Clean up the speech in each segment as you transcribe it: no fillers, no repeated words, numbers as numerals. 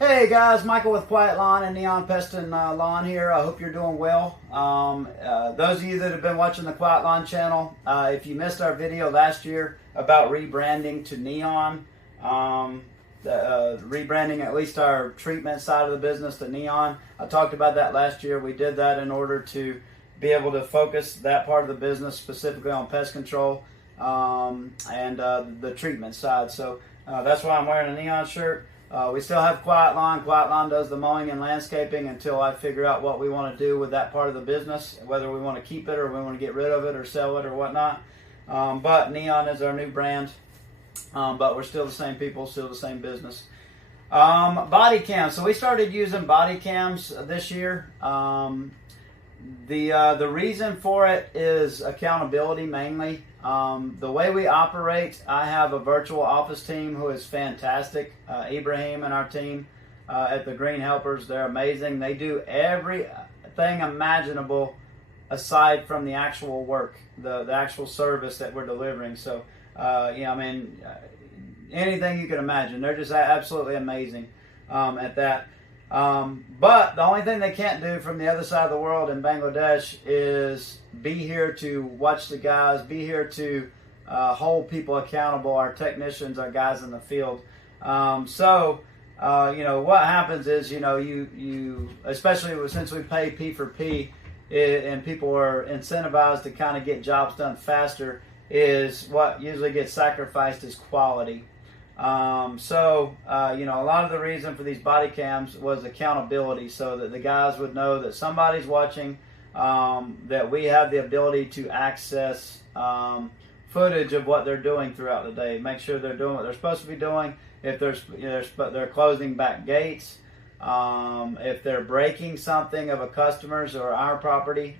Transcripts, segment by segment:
Hey guys, Michael with Quiet Lawn and Neon Pest and Lawn here. I hope you're doing well. Those of you that have been watching the Quiet Lawn channel, if you missed our video last year about rebranding to Neon, rebranding at least our treatment side of the business to Neon, I talked about that last year. We did that in order to be able to focus that part of the business specifically on pest control and the treatment side. So that's why I'm wearing a Neon shirt. We still have Quiet Lawn. Quiet Lawn does the mowing and landscaping until I figure out what we want to do with that part of the business, whether we want to keep it or we want to get rid of it or sell it or whatnot. But Neon is our new brand, but we're still the same people, still the same business. Body cams. So we started using body cams this year. The reason for it is accountability mainly. The way we operate, I have a virtual office team who is fantastic. Ibrahim and our team at the Green Helpers, they're amazing. They do everything imaginable aside from the actual work, the actual service that we're delivering. So, anything you can imagine. They're just absolutely amazing at that. But the only thing they can't do from the other side of the world in Bangladesh is be here to watch the guys, be here to hold people accountable, our technicians, our guys in the field. What happens is, you especially since we pay P for P and people are incentivized to kind of get jobs done faster, is what usually gets sacrificed is quality. A lot of the reason for these body cams was accountability, so that the guys would know that somebody's watching, that we have the ability to access footage of what they're doing throughout the day, make sure they're doing what they're supposed to be doing. If they're closing back gates, if they're breaking something of a customer's or our property,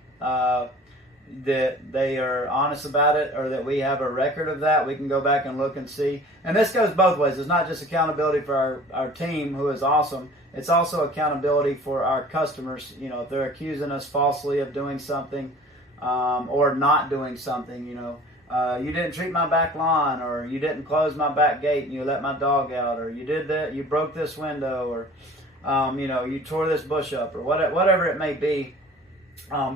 that they are honest about it, or that we have a record of that, we can go back and look and see. And this goes both ways. It's not just accountability for our team, who is awesome. It's also accountability for our customers. If they're accusing us falsely of doing something or not doing something, you didn't treat my back lawn, or you didn't close my back gate and you let my dog out, or you did that, you broke this window, or you tore this bush up, or whatever it may be.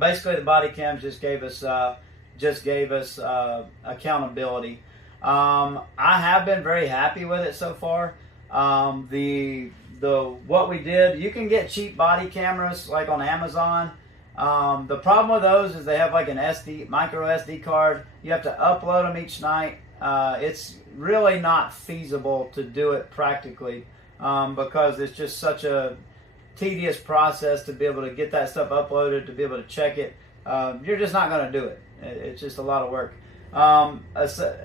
Basically, the body cams just gave us accountability. I have been very happy with it so far. What we did, you can get cheap body cameras like on Amazon. The problem with those is they have like an micro SD card. You have to upload them each night. It's really not feasible to do it practically because it's just such a tedious process to be able to get that stuff uploaded, to be able to check it. You're just not going to do it. It's just a lot of work.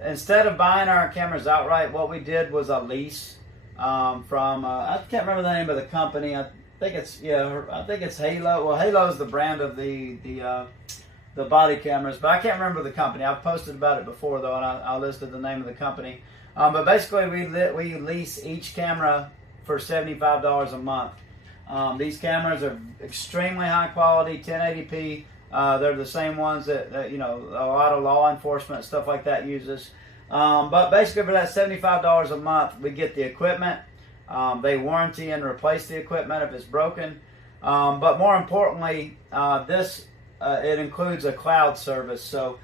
Instead of buying our cameras outright, what we did was a lease from I can't remember the name of the company. I think it's Halo. Well, Halo is the brand of the body cameras, but I can't remember the company. I've posted about it before though, and I listed the name of the company. But basically, we lease each camera for $75 a month. These cameras are extremely high quality, 1080p. They're the same ones that a lot of law enforcement stuff like that uses. But basically, for that $75 a month, we get the equipment. They warranty and replace the equipment if it's broken. But more importantly, it includes a cloud service. So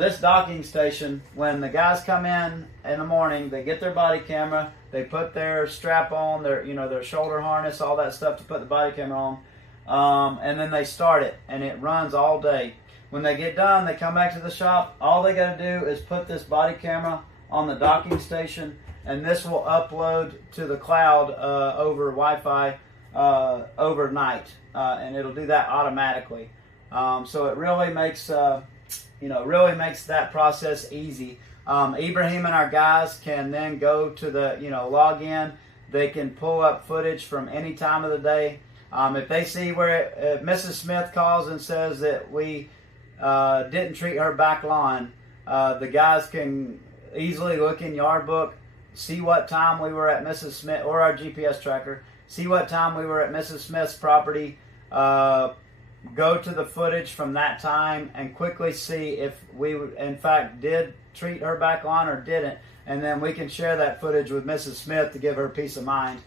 this docking station, when the guys come in the morning, they get their body camera, they put their strap on, their shoulder harness, all that stuff to put the body camera on, and then they start it, and it runs all day. When they get done, they come back to the shop. All they got to do is put this body camera on the docking station, and this will upload to the cloud over Wi-Fi overnight, and it'll do that automatically. So it really makes that process easy. Ibrahim and our guys can then go to the, log in. They can pull up footage from any time of the day. If they see if Mrs. Smith calls and says that we didn't treat her back lawn, the guys can easily look in Yard Book, see what time we were at Mrs. Smith, or our GPS tracker, see what time we were at Mrs. Smith's property, go to the footage from that time and quickly see if we in fact did treat her back lawn or didn't, and then we can share that footage with Mrs. Smith to give her peace of mind.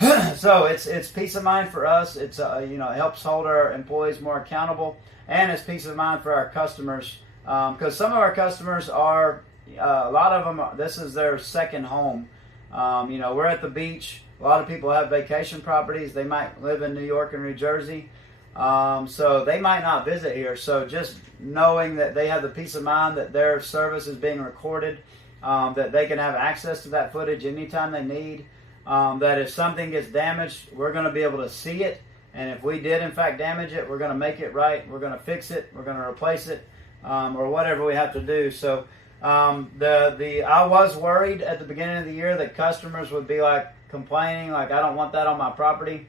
So it's peace of mind for us. It's it helps hold our employees more accountable, and it's peace of mind for our customers, because some of our customers are a lot of them. This is their second home. We're at the beach. A lot of people have vacation properties. They might live in New York or New Jersey, so they might not visit here. So just knowing that they have the peace of mind that their service is being recorded, that they can have access to that footage anytime they need. That if something gets damaged, we're going to be able to see it, and if we did in fact damage it, we're going to make it right, we're going to fix it, we're going to replace it, or whatever we have to do. So I was worried at the beginning of the year that customers would be like complaining, like, I don't want that on my property,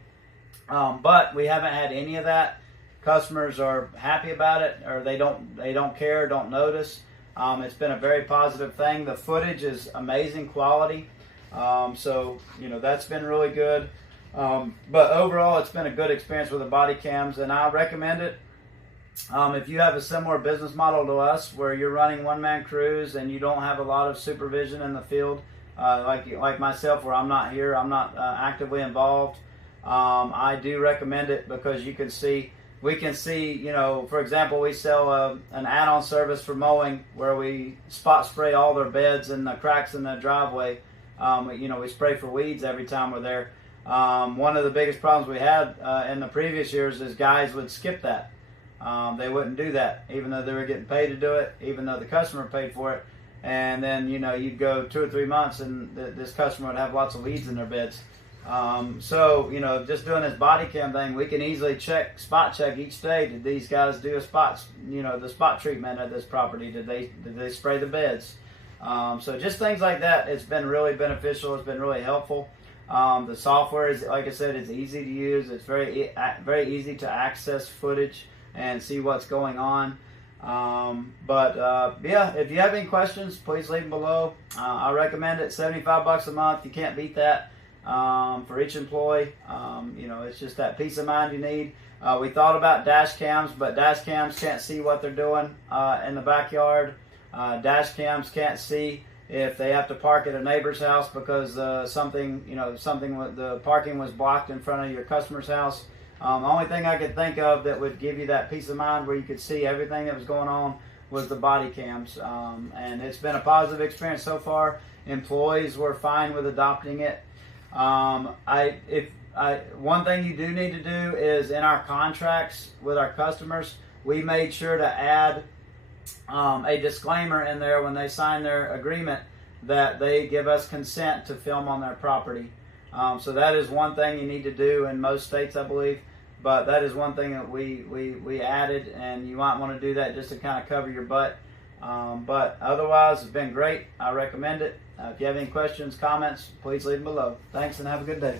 but we haven't had any of that. Customers are happy about it, or they don't care, don't notice. It's been a very positive thing. The footage is amazing quality. So that's been really good. But overall, it's been a good experience with the body cams, and I recommend it. If you have a similar business model to us, where you're running one-man crews and you don't have a lot of supervision in the field, like myself, where I'm not here, I'm not actively involved, I do recommend it, because we can see, for example, we sell an add-on service for mowing, where we spot spray all their beds and the cracks in the driveway. We spray for weeds every time we're there. One of the biggest problems we had in the previous years is guys would skip that. They wouldn't do that, even though they were getting paid to do it, even though the customer paid for it. And then, you'd go 2 or 3 months and this customer would have lots of weeds in their beds. Just doing this body cam thing, we can easily spot check each day. Did these guys do the spot treatment at this property? Did they spray the beds? So just things like that. It's been really beneficial. It's been really helpful. The software is, like I said, it's easy to use. It's very easy to access footage and see what's going on. If you have any questions, please leave them below. I recommend it. $75 a month. You can't beat that for each employee. It's just that peace of mind you need. We thought about dash cams, but dash cams can't see what they're doing in the backyard. Dash cams can't see if they have to park at a neighbor's house because the parking was blocked in front of your customer's house. The only thing I could think of that would give you that peace of mind where you could see everything that was going on was the body cams. And it's been a positive experience so far. Employees were fine with adopting it. One thing you do need to do is, in our contracts with our customers, we made sure to add a disclaimer in there when they sign their agreement that they give us consent to film on their property. So that is one thing you need to do in most states, I believe. But that is one thing that we added, and you might want to do that just to kind of cover your butt. But otherwise, it's been great. I recommend it. If you have any questions, comments, please leave them below. Thanks, and have a good day.